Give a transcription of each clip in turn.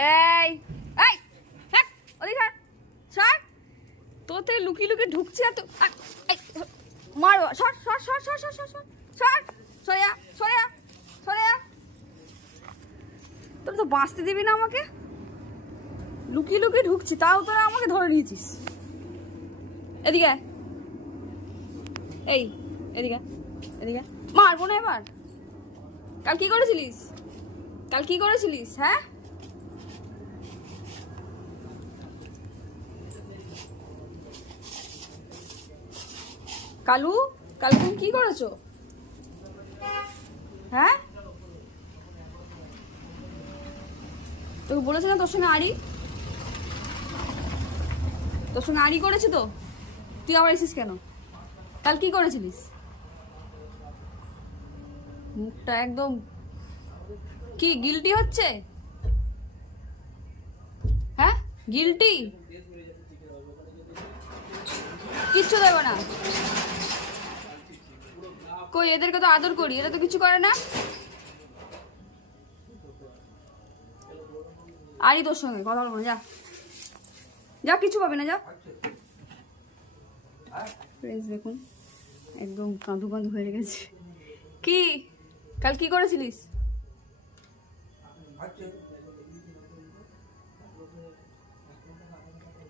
এই এই হ্যাঁ ওদিকে সর তোতে লুকিয়ে লুকিয়ে ঢুকছে আর তো মারো সর সর সর সর সর সর সর সর সরিয়া সরিয়া সরিয়া তোর তো বাঁচতে দিবি না আমাকে লুকিয়ে লুকিয়ে ঢুকছি তাও তোরা আমাকে ধরে নিয়েছিস এদিকে এই এদিকে এদিকে মারবো না এবার কাল কি করেছিলিস হ্যাঁ কালু কাল তুমি কি করেছো হ্যাঁ তোকে বলেছে না তোর সঙ্গে আড়ি করেছে তো তুই আবার এসিস কেন কাল কি করেছিলিস মুখটা একদম কি গিল্টি হচ্ছে হ্যাঁ গিল্টি কিচ্ছু দেবো না কই এদেরকে তো আদর করি এরা তো কিছু করে না আরই তোর সঙ্গে কথা বলবো না যা যা কিছু পাবে না যা ফ্রেন্ডস দেখুন একদম কাঁদু হয়ে গেছে কি কাল কি করেছিলিস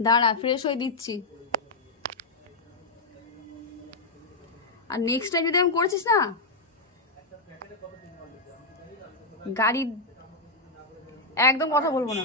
দাঁড়া ফ্রেশ হয়ে দিচ্ছি আর নেক্সট টাইম যদি আমি করেছিস না গাড়ি একদম কথা বলবো না